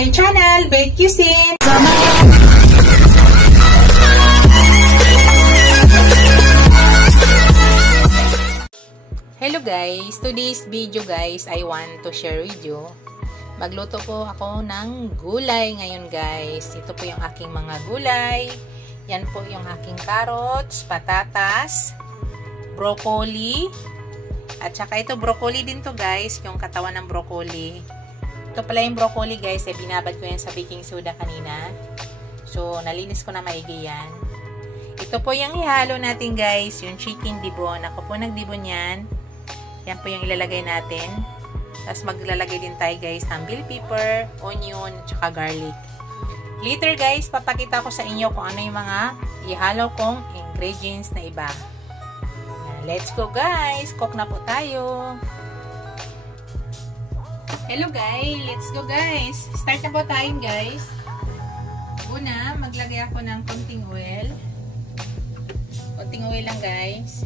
my channel, Bake Cuisine. Hello guys, today's video guys, I want to share with you. Magluto po ako ng gulay ngayon guys. Ito po yung aking mga gulay. Yan po yung aking carrots, patatas, broccoli, at saka ito broccoli din to guys, yung katawan ng broccoli. Ito pala yung broccoli guys, binabad ko yan sa baking soda kanina. So, nalinis ko na maigi yan. Ito po yung ihalo natin guys, yung chicken dibon. Ako po nagdibon yan. Yan po yung ilalagay natin. Tapos maglalagay din tayo guys ng bell pepper, onion, tsaka garlic. Later guys, papakita ko sa inyo kung ano yung mga ihalo kong ingredients na iba. Let's go guys! Cook na po tayo! Hello guys! Let's go guys! Start na po tayo guys. Una, maglagay ako ng konting oil. Konting oil lang guys.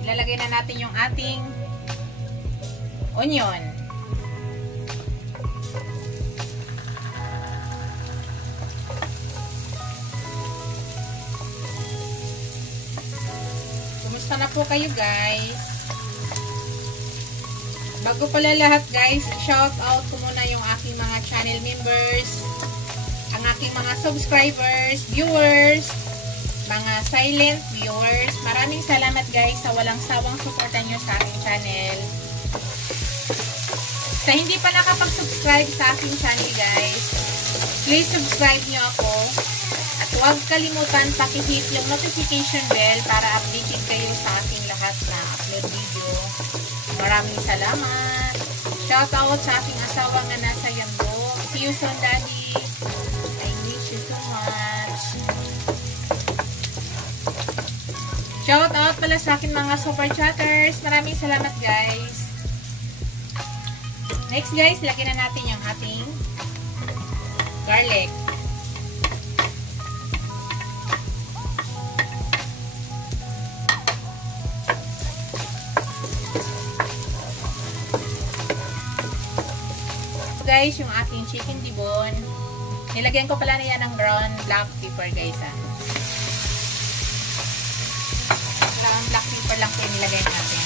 Ilalagay na natin yung ating onion. Kumusta na po kayo guys? Bago pala lahat guys, shout out ko muna yung aking mga channel members, ang aking mga subscribers, viewers, mga silent viewers. Maraming salamat guys sa walang sawang suporta nyo sa aking channel. Sa hindi pa nakapag-subscribe sa aking channel guys, please subscribe nyo ako. At huwag kalimutan paki-hit yung notification bell para updated kayo sa aking lahat na upload video. Maraming salamat. Shout out sa aking asawa nga nasa Yambo. See you soon daddy. I miss you so much. Shout out pala sa aking mga super chatters. Maraming salamat guys. Next guys, lagyan na natin yung ating garlic. Guys, yung ating chicken dibon. Nilagyan ko pala niya ng brown black pepper guys Brown black pepper lang po yung nilagay natin.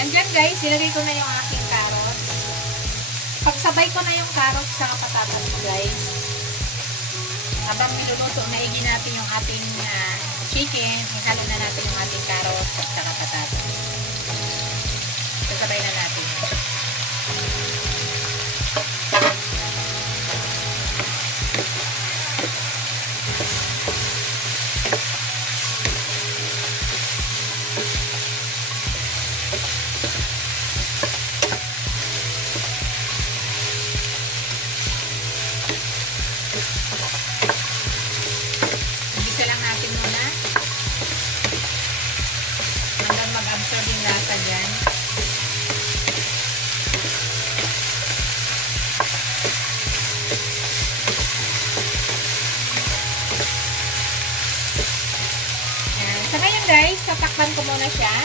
And then guys, nilagay ko na yung aking carrots. Pagsabay ko na yung carrots sa patatas guys. Habang niluluto, naigi natin yung ating chicken, ihalo na natin yung ating carrots at saka patatas. Pagsabay na natin. Mag-absorb yung lasa dyan. Yan. So ngayon guys, tatakpan ko muna siya.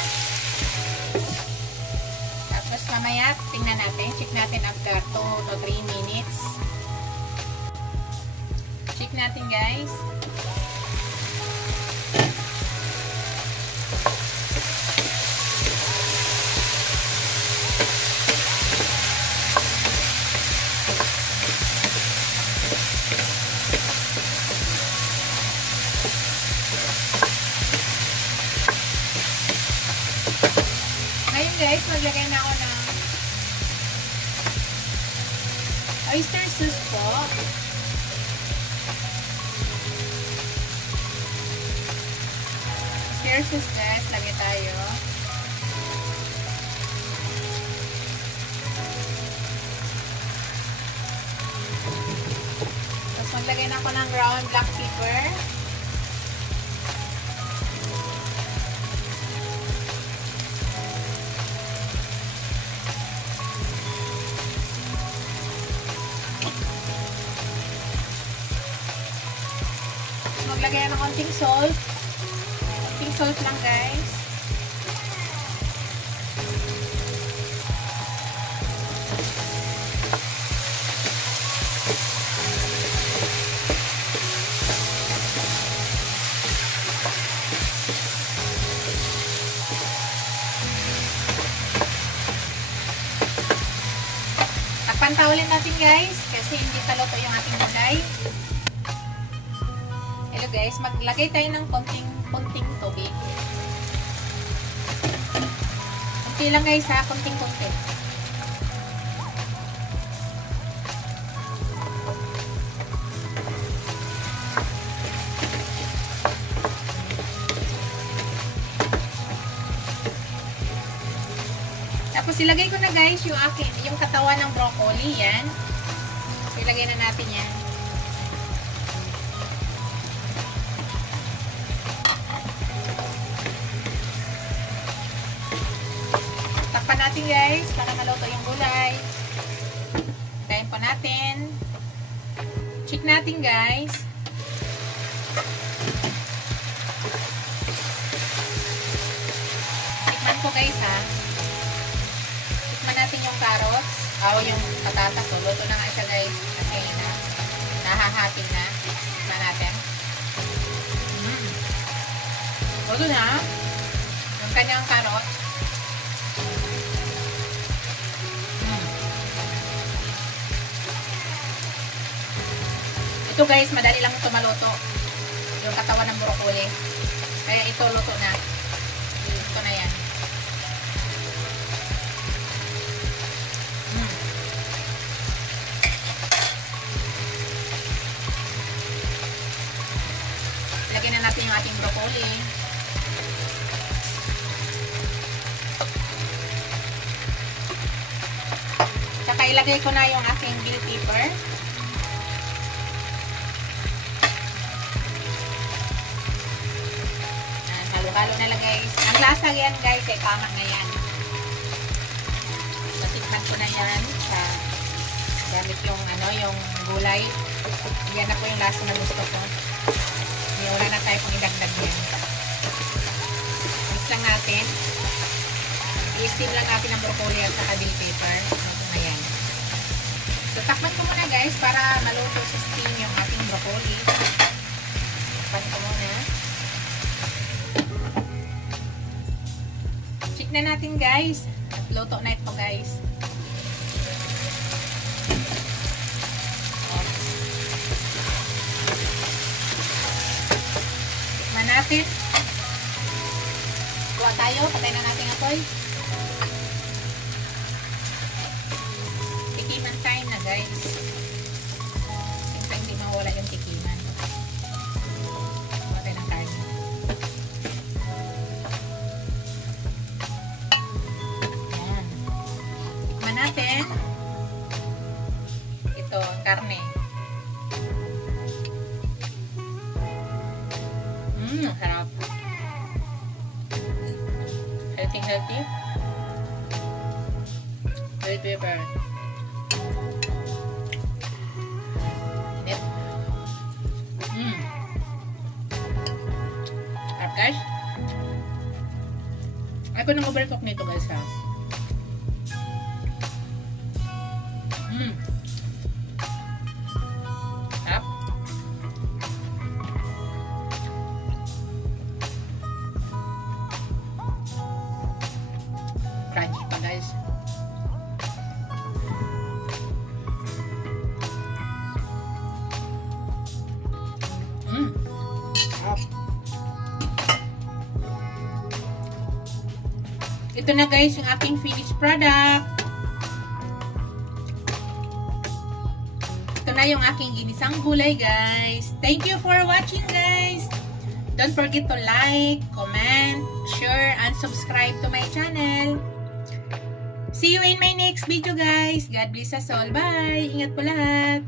Tapos mamaya, tingnan natin. Check natin after 2 to 3 minutes. Check natin guys. Guys, maglagay na ako ng oyster sauce po. Oyster sauce guys, lagay tayo. brown black pepper. Maglagay ng konting salt. Konting salt lang guys. Pantawalin natin guys kasi hindi pa luto yung ating gulay. Hello guys, maglagay tayo ng konting tubig. Konti lang guys ha, konting-konti. Tapos ilagay ko na guys yung katawan ng broccoli, yan. So, ilagay na natin yan. Takpan natin guys para maluto yung gulay. Tayin po natin. Check natin guys. Tikman po guys ha. Natin yung carrots o yung patatas. So, luto na nga siya guys kasi nahahati na. Tignan natin. Luto na yung kanyang carrots. Ito guys, madali lang ito maluto yung katawan ng broccoli. Kaya ito luto na. Luto na yan. Lagyan na natin yung ating broccoli. Saka ilagay ko na yung aking bell pepper. Halo-halo na lang guys. Ang lasa yan guys ay tama na yan. Natikman ko na yan sa gamit yung yung gulay. Yan na po yung lasa na gusto ko. Wala na tayo kung idagdag yan. Mix lang natin. I-steam lang natin ang broccoli at saka bell pepper. Ayan. So, takpan ko muna guys para maluto sa steam yung ating broccoli. Takpan ko muna. Check na natin guys. At luto na ito guys. Natin. Kuha tayo. Patay na natin apoy. Tikiman time na guys. Siyempre hindi mawala yung tikiman. Kuha tayo ng karne. Ayan. Tikman natin. Ito, karne. Sarap. Healthy. Bell pepper. Yep. Sarap guys. Ako nang overcook nito guys ha. Sarap. Crunch pa guys. Ito na guys yung aking finished product. Ito na yung aking ginisang gulay guys. Thank you for watching guys. Don't forget to like, comment, share, and subscribe to my channel. See you in my next video guys. God bless us all. Bye. Ingat po lahat.